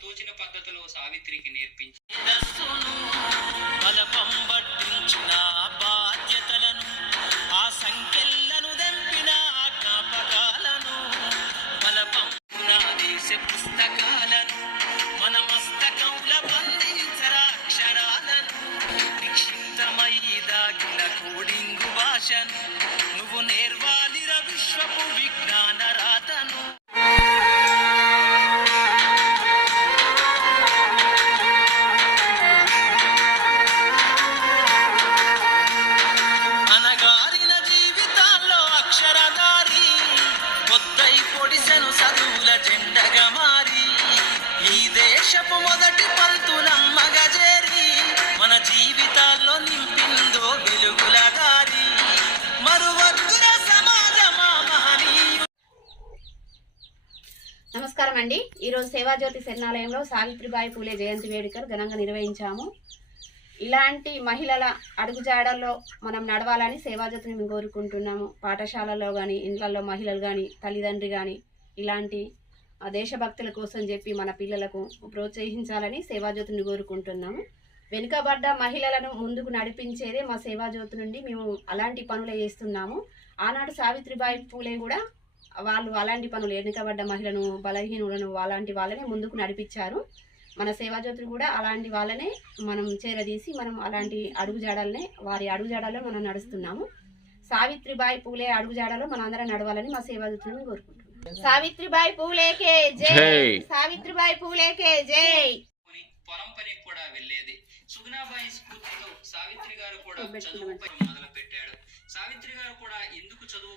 తోచిన పద్ధతిలో సావిత్రికి నేర్పించి. దస్సును బలపం పట్టించిన బాధ్యతలను ఆ సంఖ్యలను దెంపిన జ్ఞాపకాలను బలపం దేశ పుస్తకాలను మన మస్తకంల బంధించర అక్షరాలను నిక్షిప్తమై దాగిన కోడింగు భాషను నువ్వు నేర్వాలిర విశ్వపు విజ్ఞాన పొడిసెను చదువుల జెండగా మారి ఈ దేశపు మొదటి పంతులమ్మగా చేరి మన జీవితాల్లో నింపిందో వెలుగుల దారి. మరువద్దుర సమాజమా మహనీయు నమస్కారం అండి. ఈరోజు సేవాజ్యోతి శరణాలయంలో సావిత్రిబాయి పూలే జయంతి వేడుకలు ఘనంగా నిర్వహించాము. ఇలాంటి మహిళల అడుగుజాడల్లో మనం నడవాలని సేవాజ్యోతిని మేము కోరుకుంటున్నాము. పాఠశాలలో కానీ ఇండ్లలో మహిళలు కానీ తల్లిదండ్రి కానీ ఇలాంటి ఆ దేశభక్తుల కోసం చెప్పి మన పిల్లలకు ప్రోత్సహించాలని సేవాజ్యోతిని కోరుకుంటున్నాము. వెనుకబడ్డ మహిళలను ముందుకు నడిపించేదే మా సేవాజ్యోతి నుండి మేము అలాంటి పనులే చేస్తున్నాము. ఆనాడు సావిత్రిబాయి పూలే కూడా వాళ్ళు అలాంటి పనులు వెనుకబడ్డ మహిళను బలహీనులను అలాంటి వాళ్ళనే ముందుకు నడిపించారు. మన సేవాజ్యోతులు కూడా అలాంటి వాళ్ళనే మనం చేరదీసి మనం అలాంటి అడుగుజాడలనే వారి అడుగుజాడలో మనం నడుస్తున్నాము. సావిత్రిబాయి పూలే అడుగుజాడలో మనం అందరం నడవాలని మా సేవాజ్యోతులను కోరుకుంటున్నాం సావిత్రిబాయి పూలేకే జై జై. సావిత్రిబాయి పూలేకే జై పనికి కూడా వెళ్ళేది సుగుణాబాయి స్ఫూర్తితో సావిత్రి గారు కూడా. చదువుపై మొదలు పెట్టాడు సావిత్రి గారు కూడా ఎందుకు చదువు